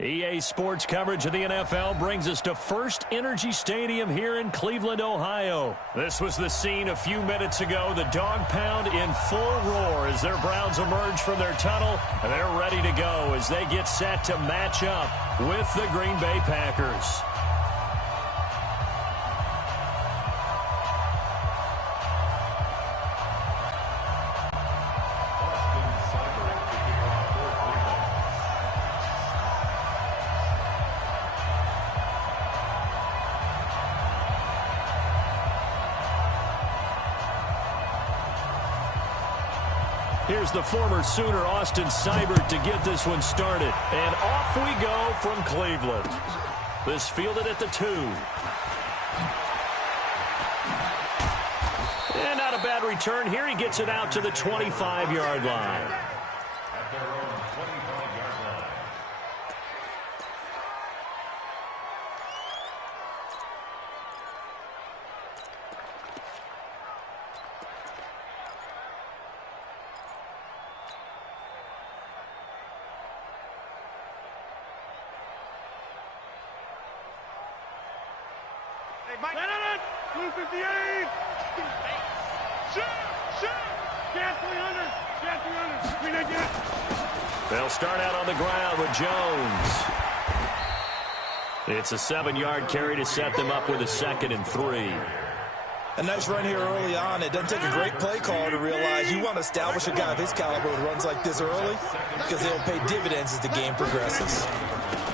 EA Sports coverage of the NFL brings us to First Energy Stadium here in Cleveland, Ohio. This was the scene a few minutes ago. The dog pound in full roar as their Browns emerge from their tunnel. And they're ready to go as they get set to match up with the Green Bay Packers. Here's the former Sooner, Austin Seibert, to get this one started. And off we go from Cleveland. This fielded at the 2. And not a bad return here. He gets it out to the 25-yard line. They'll start out on the ground with Jones. It's a 7-yard carry to set them up with a 2nd and 3. A nice run here early on. It doesn't take a great play call to realize you want to establish a guy of his caliber with runs like this early because they'll pay dividends as the game progresses.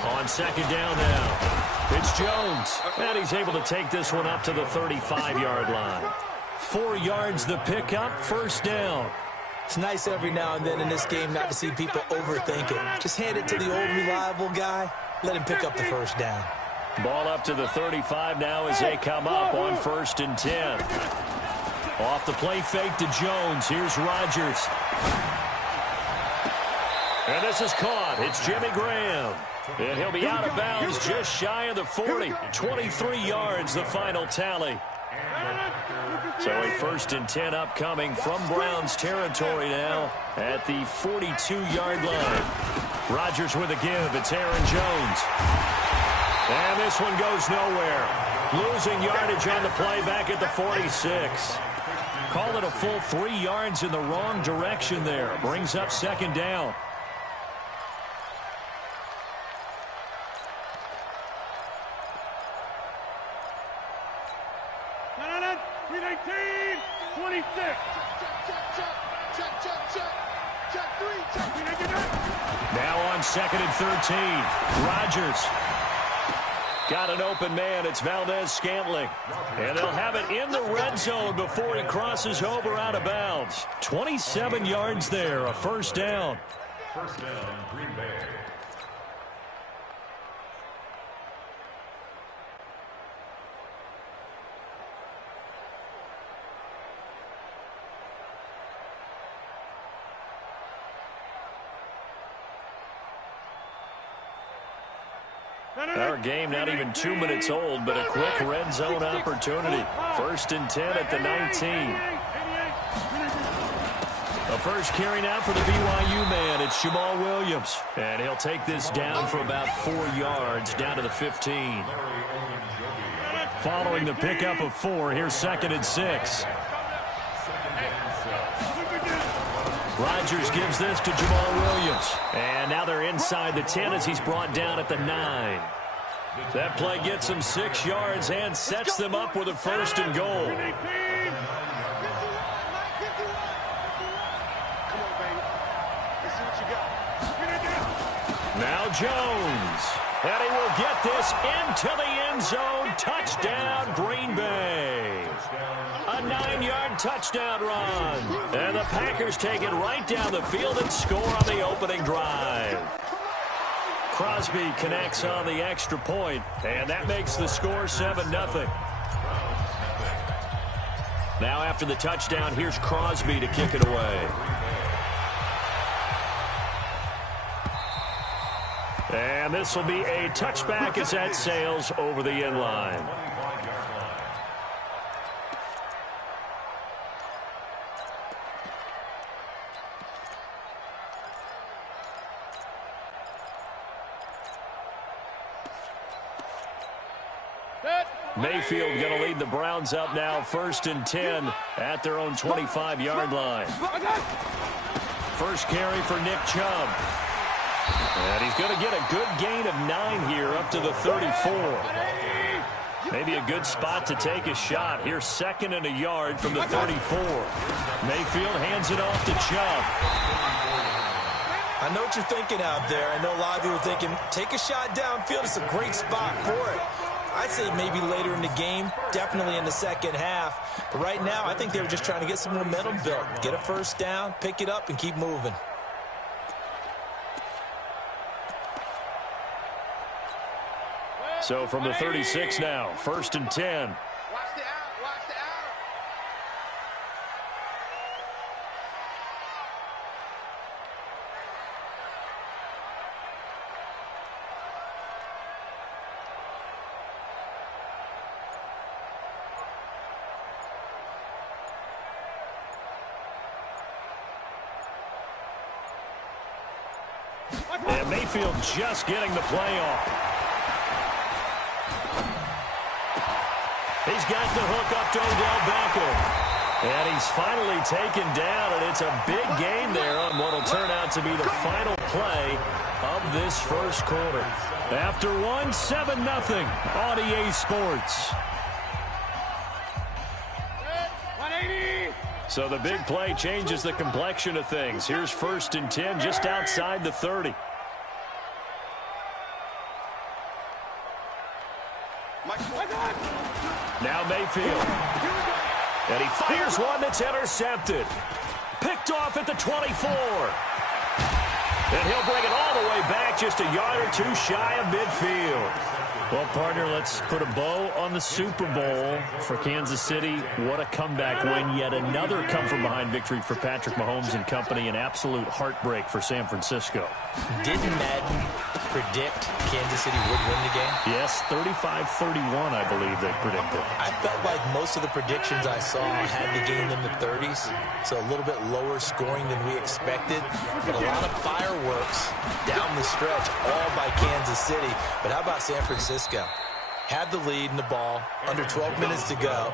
On 2nd down now, it's Jones. And he's able to take this one up to the 35-yard line. 4 yards the pickup, 1st down. It's nice every now and then in this game not to see people overthink it. Just hand it to the old reliable guy. Let him pick up the 1st down. Ball up to the 35 now as they come up on 1st and 10. Off the play fake to Jones. Here's Rodgers. And this is caught. It's Jimmy Graham. And he'll be out of bounds just shy of the 40. 23 yards the final tally. So a 1st and 10 upcoming from Browns territory now at the 42-yard line. Rodgers with a give. It's Aaron Jones. And this one goes nowhere. Losing yardage on the play back at the 46. Call it a full 3 yards in the wrong direction there. Brings up 2nd down. Now on 2nd and 13. Rodgers. Got an open man. It's Valdez-Scantling. And they'll have it in the red zone before he crosses over out of bounds. 27 yards there, a 1st down. 1st down, Green Bay. Our game not even 2 minutes old, but a quick red zone opportunity. 1st and 10 at the 19. The first carry now for the BYU man. It's Jamal Williams. And he'll take this down for about 4 yards, down to the 15. Following the pickup of 4, here's 2nd and 6. Rodgers gives this to Jamal Williams. And now they're inside the 10 as he's brought down at the 9. That play gets them 6 yards and sets them up with a 1st and goal. Now Jones. And he will get this into the end zone. Touchdown, Green Bay. A 9-yard touchdown run. And the Packers take it right down the field and score on the opening drive. Crosby connects on the extra point, and that makes the score 7-0. Now after the touchdown, here's Crosby to kick it away. And this will be a touchback as that sails over the end line. Mayfield going to lead the Browns up now, 1st and 10 at their own 25-yard line. First carry for Nick Chubb. And he's going to get a good gain of 9 here up to the 34. Maybe a good spot to take a shot. Here's 2nd and a yard from the 34. Mayfield hands it off to Chubb. I know what you're thinking out there. I know a lot of you are thinking, take a shot downfield. It's a great spot for it. I'd say maybe later in the game, definitely in the second half. But right now, I think they were just trying to get some momentum built. Get a first down, pick it up, and keep moving. So from the 36 now, 1st and 10. Watch the out, watch the out. And Mayfield just getting the play off. He's got the hook up to Odell Beckham. And he's finally taken down, and it's a big gain there on what will turn out to be the final play of this first quarter. After one, 7-0 on EA Sports. So the big play changes the complexion of things. Here's 1st and 10 just outside the 30. Now Mayfield. And he fires one that's intercepted. Picked off at the 24. And he'll bring it all the way back just a yard or two shy of midfield. Well, partner, let's put a bow on the Super Bowl for Kansas City. What a comeback win. Yet another come-from-behind victory for Patrick Mahomes and company. An absolute heartbreak for San Francisco. Didn't Madden predict Kansas City would win the game? Yes, 35-31, I believe they predicted. I felt like most of the predictions I saw had the game in the 30s, so a little bit lower scoring than we expected. But a lot of fireworks down the stretch, all by Kansas City. But how about San Francisco? Had the lead in the ball, under 12 minutes to go,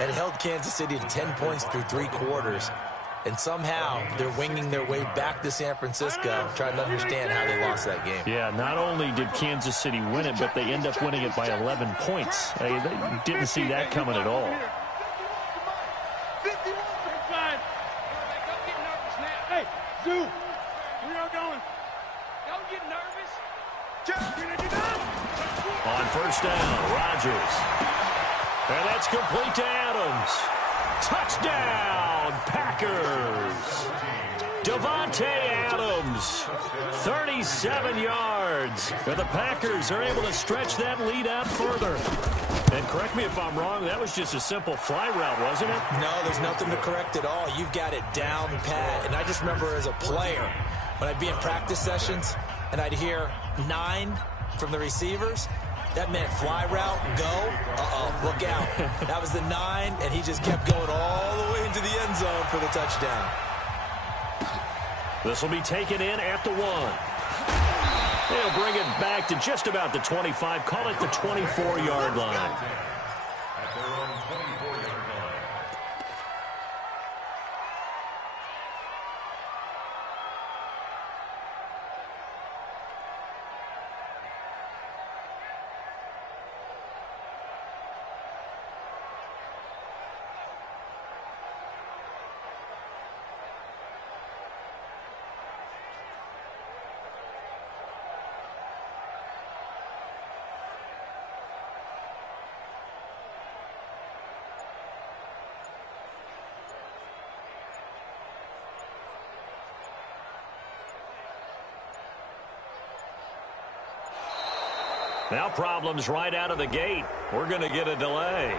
and held Kansas City to 10 points through 3 quarters. And somehow they're winging their way back to San Francisco, trying to understand how they lost that game. Yeah, not only did Kansas City win it, but they end up winning it by 11 points. They didn't see that coming at all. Hey, Zoo, we are going. Don't get nervous. On 1st down, Rodgers. And that's complete to Adams. Touchdown, Packers. Davante Adams, 37 yards. And the Packers are able to stretch that lead out further. And correct me if I'm wrong, that was just a simple fly route, wasn't it? No, there's nothing to correct at all. You've got it down pat. And I just remember as a player, when I'd be in practice sessions and I'd hear 9 from the receivers, that meant fly route, go, look out. That was the 9, and he just kept going all the way into the end zone for the touchdown. This will be taken in at the 1. They'll bring it back to just about the 25, call it the 24-yard line. At their own 24-yard line. Now problems right out of the gate. We're going to get a delay.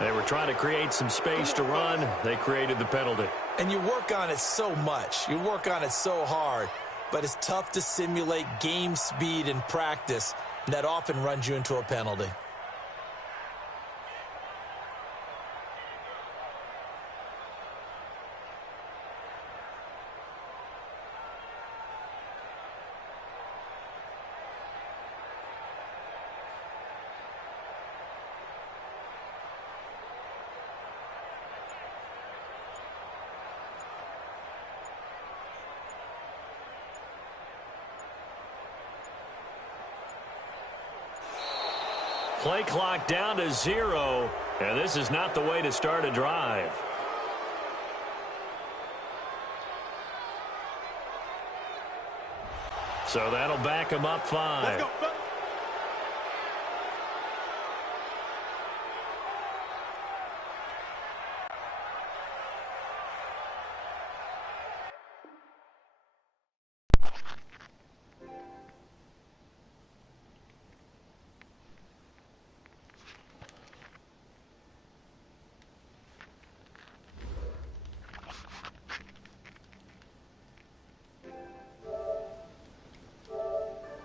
They were trying to create some space to run. They created the penalty. And you work on it so much. You work on it so hard. But it's tough to simulate game speed in practice. And that often runs you into a penalty. Play clock down to 0, and this is not the way to start a drive. So that'll back him up 5. Let's go.